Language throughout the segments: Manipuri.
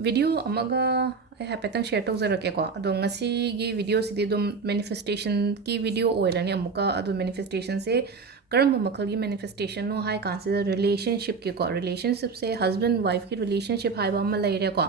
Video amaga I happen share tawzarake ado ngasi gi video sidi dum manifestation ki video oirani amuka ado manifestation se karam makal gi manifestation no hai consider relationship ki relationship se husband wife ki relationship hai ba ma leire ko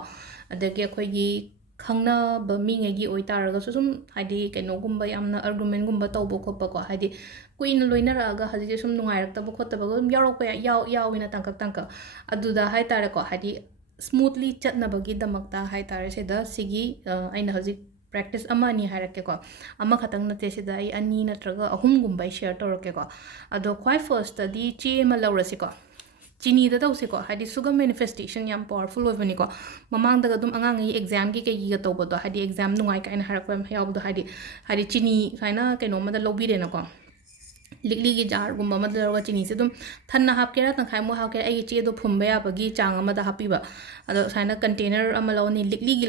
adagi khoi gi khangna ba mi nge gi oi taraga su sum hadi kaino gumba yamna argument gumba tawbo khoppa ko hadi kuin loina raga hadi sum nungai rak tabu khotta ba gum yarok pa yaw ina tangkak aduda hai tare ko hadi smoothly chatnabagi damakta hai tare seda sigi aina haji practice ama ni harake ko ama khatang na te seda ai ani natraga ahum gumbai share torake ko ado khwai first di chi ma lawrasi ko chini da tawse ko hadi sugar manifestation yam powerful ovani ko mamang daga dum angang yi exam ki ga tawbo do hadi exam nungai ka ina harakwa yaw do hadi chini saina kaino ma da lobi re na ko likli gi jar gumba ma da chini se dum thanna hap kera tang khai mo hap kera ai che do phumba ya bagi chang ama da hapi ba ado saina container ama lo ni likli gi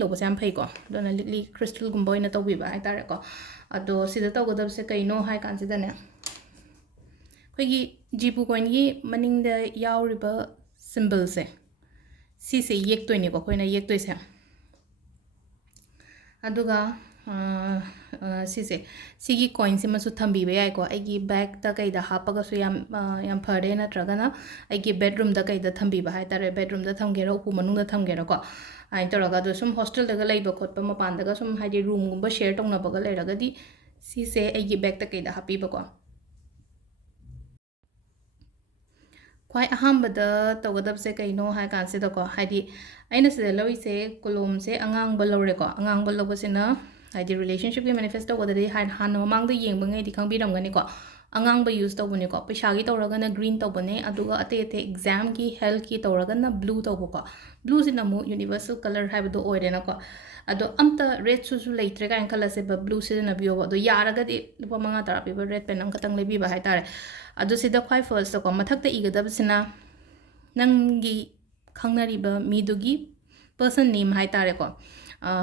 lo ko sam phai ko do na likli crystal gumba ina tawbi ba ai tare ko ado sida taw godab se kaino hai kan se da ne khoi gi jipu coin gi maning da yaw riba symbol se si yek to ni ko khoi na yek to se aduga sise sigi coin se masu thambi be ai ko ai gi bag ta kai da hapa ga su yam phare na tragana ai gi bedroom da kai da thambi ba hai tare bedroom da thamge ro upu manung da thamge ro ko ai to raga do sum hostel da ga lai ba khot pa ma pan da ga sum hai di room gum ba share tong na ba ga lai raga di sise ai gi bag ta kai da happy ba ko kwai ahambada tawgadab se kaino hai kan se da ko haidi aina se loi se kolom se angang ba lore ko angang ba lobo se na haidi relationship ge manifest tawgada di han mamang da yeng bangai di khang bi ram gani ko angang ba use tawbani ko paisa gi tawraga na green tawbane aduga ate exam ki health ki tawraga na blue tawbo ko blue se na mu universal color hai do oire na ko ado amta red su leitre kan kala se ba blue se na biyo do yaraga di lupa manga tara bi red pen am katang lebi ba hai tare ado sida khwai first ko mathakta igadab sina nangi khangnariba midugi person name hai tare ko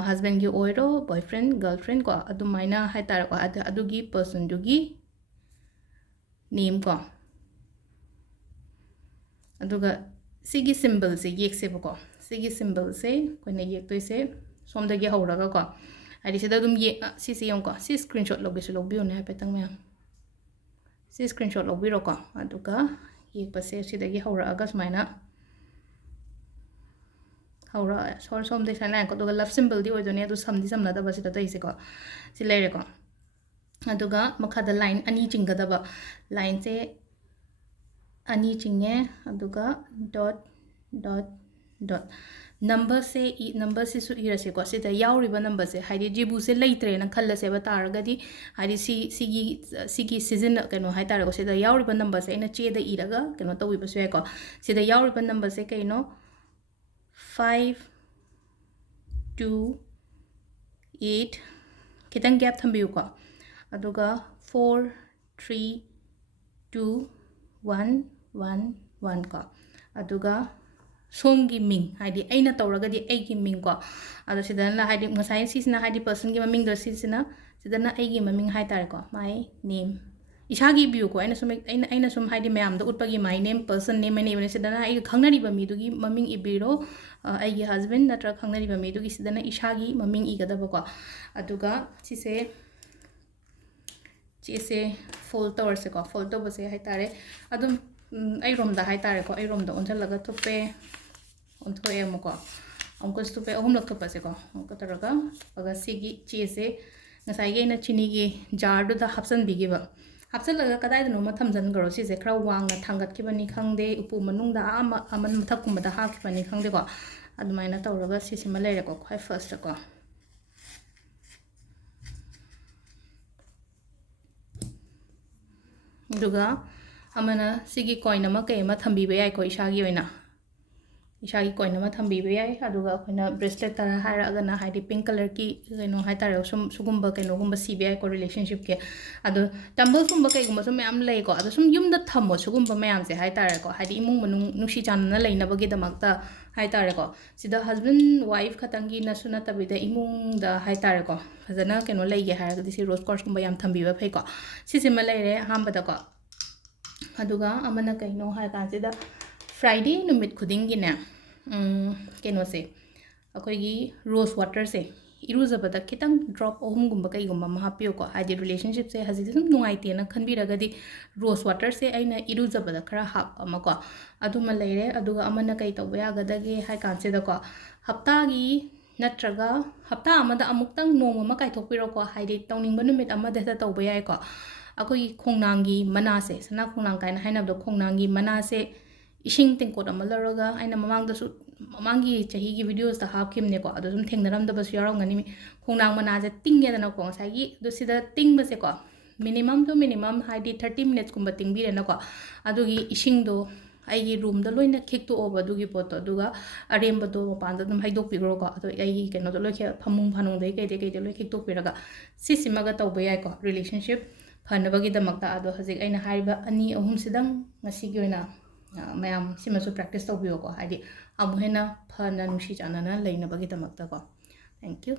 husband gi oiro boyfriend girlfriend ko adumaina hai tare ko adugi person dugi name ko aduga sigi symbol se yek se ko sigi symbol se koina yek to se somda gi hauraga ko adi sida dum ye si si yong ko si screenshot logi su lobi on hai petang me si screenshot lobiro ko aduga yek pase sidagi haura aga smaina haura sor som de sana ko duga love symbol di odone adu samdi samna da basita tai se ko si leire ko aduga makha da line ani chinga da ba line se ani chinge aduga dot number se number se su ira se ko se da yaw riba number se haidi jibu se leitre na khalla se ba taraga di haidi sigi season kano hai tara ko se da yaw riba number se ina che da iraga kano to wi ba se ko se da yaw riba number se kaino 5 2 8 kitang gap thambiu ko aduga 4 3 2 1 1 1 ko aduga somgi ming haidi aina tawraga di aigi ming ko ado sidana haidi ngasai sisina haidi person gi maming do sisina sidana aigi maming hai tare ko my name isagi biu ko aina sum haidi mayam da utpagi my name person name ne bane sidana ai khangnari ba mi dugi maming ibiro aigi husband natra khangnari ba mi dugi sidana isagi maming igada ba ko aduga sise chese fold tower se ko fold to base hai tare adum ai rom da hai tare ko ai rom da onjal laga tope on thoe mo ko onko stupe ohum lak thopa se ko onko taraga aga sigi chese ngasai ge na chini gi jar du da hapsan bigi ba hapsan laga kadai no ma thamjan garo si se khra wang na thangat ki bani khangde upu manung da aman mathak kum da ha ki bani khangde ko adumaina tawraga si sima leire ko khwai first ko duga amana sigi coin ama kai ma thambi be ai ko isagi oina isagi coin ama thambi be ai aduga khoina bracelet tara haira agana haidi pink color ki kaino hai tare sum sugumba kaino gumba cbi ko relationship ke adu tambal sumba kai gumba sum am lei ko adu sum yum da thammo sugumba mayam se hai tare ko haidi imung manung nusi channa leina bagi damakta hai tare ko sida husband wife khatangi nasuna tabida imung da hai tare ko fazana kaino leige haira di si rose quartz gumba yam thambi ba phai ko sisima leire hamba da ko aduga amana kaino hai kan sida Friday numit khuding gi na keno se ꯑꯩꯈꯣꯏꯒꯤ ꯔꯣꯁ ꯋꯥꯇꯔꯁꯦ ꯏꯔꯨꯖꯕꯗ ꯈꯤꯇꯪ ꯗ꯭ꯔꯣꯞ ꯑꯍꯨꯝꯒꯨꯝꯕ ꯀꯩꯒꯨꯝꯕ ꯑꯃ ꯍꯥꯞꯄꯤꯌꯨꯀꯣ ꯍꯥꯏꯗꯤ ꯔꯤꯂꯦꯁꯟꯁꯤꯞꯁꯦ ꯍꯧꯖꯤꯛꯇꯤ ꯁꯨꯝ ꯅꯨꯡꯉꯥꯏꯇꯦꯅ ꯈꯟꯕꯤꯔꯒꯗꯤ ꯔꯣꯁ ꯋꯥꯇꯔꯁꯦ ꯑꯩꯅ ꯏꯔꯨꯖꯕꯗ ꯈꯔ ꯍꯥꯞꯄꯃꯀꯣ ꯑꯗꯨꯃ ꯂꯩꯔꯦ ꯑꯗꯨꯒ ꯑꯃꯅ ꯀꯩ ꯇꯧꯕ ꯌꯥꯒꯗꯒꯦ ꯍꯥꯏ ꯀꯥꯟꯁꯤꯗꯀꯣ ꯍꯞꯇꯥꯒꯤ ꯅꯠꯇ꯭ꯔꯒ ꯍꯞꯇꯥ ꯑꯃꯗ ꯑꯃꯨꯛꯇꯪ ꯅꯣꯡꯃ ꯑꯃ ꯀꯥꯏꯊꯣꯛꯄꯤꯔꯣꯀꯣ ꯍꯥꯏꯗꯤ ꯇꯧꯅꯤꯡꯕ ꯅꯨꯃꯤꯠ ꯑꯃꯗ ꯍꯦꯛꯇ ꯇꯧꯕ ꯌꯥꯏꯀꯣ ꯑꯩꯈꯣꯏꯒꯤ ꯈꯣꯡꯅꯥꯡꯒꯤ ꯃꯅꯥꯁꯦ ꯁꯅꯥ ꯈꯣꯡꯅꯥꯡ ꯀꯥꯏꯅ ꯍꯥꯏꯅꯕꯗꯣ ꯈꯣꯡꯅꯥꯡꯒꯤ ꯃꯅꯥꯁꯦ ꯏꯁꯤꯡ ꯇꯦꯡꯀꯣꯠ ꯑꯃ ꯂꯧꯔꯒ ꯑꯩꯅ ꯃꯃꯥꯡꯗꯁꯨ ꯃꯃꯥꯡꯒꯤ ꯆꯍꯤꯒꯤ ꯚꯤꯗꯤꯑꯣꯁꯇ ꯍꯥꯞꯈꯤꯕꯅꯦꯀꯣ ꯑꯗꯣ ꯁꯨꯝ ꯊꯦꯡꯅꯔꯝꯗꯕꯁꯨ ꯌꯥꯎꯔꯝꯒꯅꯤ ꯈꯣꯡꯅꯥꯡ ꯃꯅꯥꯁꯦ ꯇꯤꯡꯉꯦꯗꯅꯀꯣ ꯉꯁꯥꯏꯒꯤ ꯑꯗꯣ ꯁꯤꯗ ꯇꯤꯡꯕꯁꯦꯀꯣ ꯃꯤꯅꯤꯃꯝ ꯇꯨ ꯃꯤꯅꯤꯃꯝ ꯍꯥꯏꯗꯤ 30 ꯃꯤꯅꯠꯁꯀꯨꯝꯕ ꯇꯤꯡꯕꯤꯔꯦꯅꯀꯣ ꯑꯗꯨꯒꯤ ꯏꯁꯤꯡꯗꯣ ꯑꯩꯒꯤ ꯔꯨꯝꯗ ꯂꯣꯏꯅ ꯈꯤꯛꯇꯣꯛꯑꯣꯕ ꯑꯗꯨꯒꯤ ꯄꯣꯠꯇꯣ ꯑꯗꯨꯒ ꯑꯔꯦꯝꯕꯗꯣ ꯃꯄꯥꯟꯗ ꯑꯗꯨꯝ ꯍꯩꯗꯣꯛꯄꯤꯈ꯭ꯔꯣꯀꯣ ꯑꯗꯣ ꯑꯩꯒꯤ ꯀꯩꯅꯣꯗꯣ ꯂꯣꯏ ꯐꯃꯨꯡ ꯐꯥꯅꯨꯡꯗꯒꯤ ꯀꯩꯗꯩ ꯂꯣꯏ ꯈꯤꯛꯇꯣꯛꯄꯤꯔꯒ ꯁꯤꯁꯤꯃꯒ ꯇꯧꯕ ꯌꯥꯏꯀꯣ ꯔꯤꯂꯦꯁꯟꯁꯤꯞ ꯐꯅꯕꯒꯤꯗꯃꯛꯇ ꯑꯗꯣ ꯍꯧꯖꯤꯛ ꯑꯩꯅ ꯍꯥꯏꯔꯤꯕ ꯑꯅꯤ ꯑꯍꯨꯝꯁꯤꯗꯪ ꯉꯁꯤꯒꯤ ꯑꯣꯏꯅ ꯃꯌꯥꯝ ꯁꯤꯃꯁꯨ ꯄ꯭ꯔꯦꯛꯇꯤꯁ ꯇꯧꯕꯤꯌꯣꯀꯣ ꯍꯥꯏꯗꯤ ꯑꯃꯨꯛ ꯍꯦꯟꯅ ꯐꯅ ꯅꯨꯡꯁꯤ ꯆꯥꯟꯅꯅ ꯂꯩꯅꯕꯒꯤꯗꯃꯛꯇꯀꯣ ꯊꯦꯡꯛ ꯌꯨ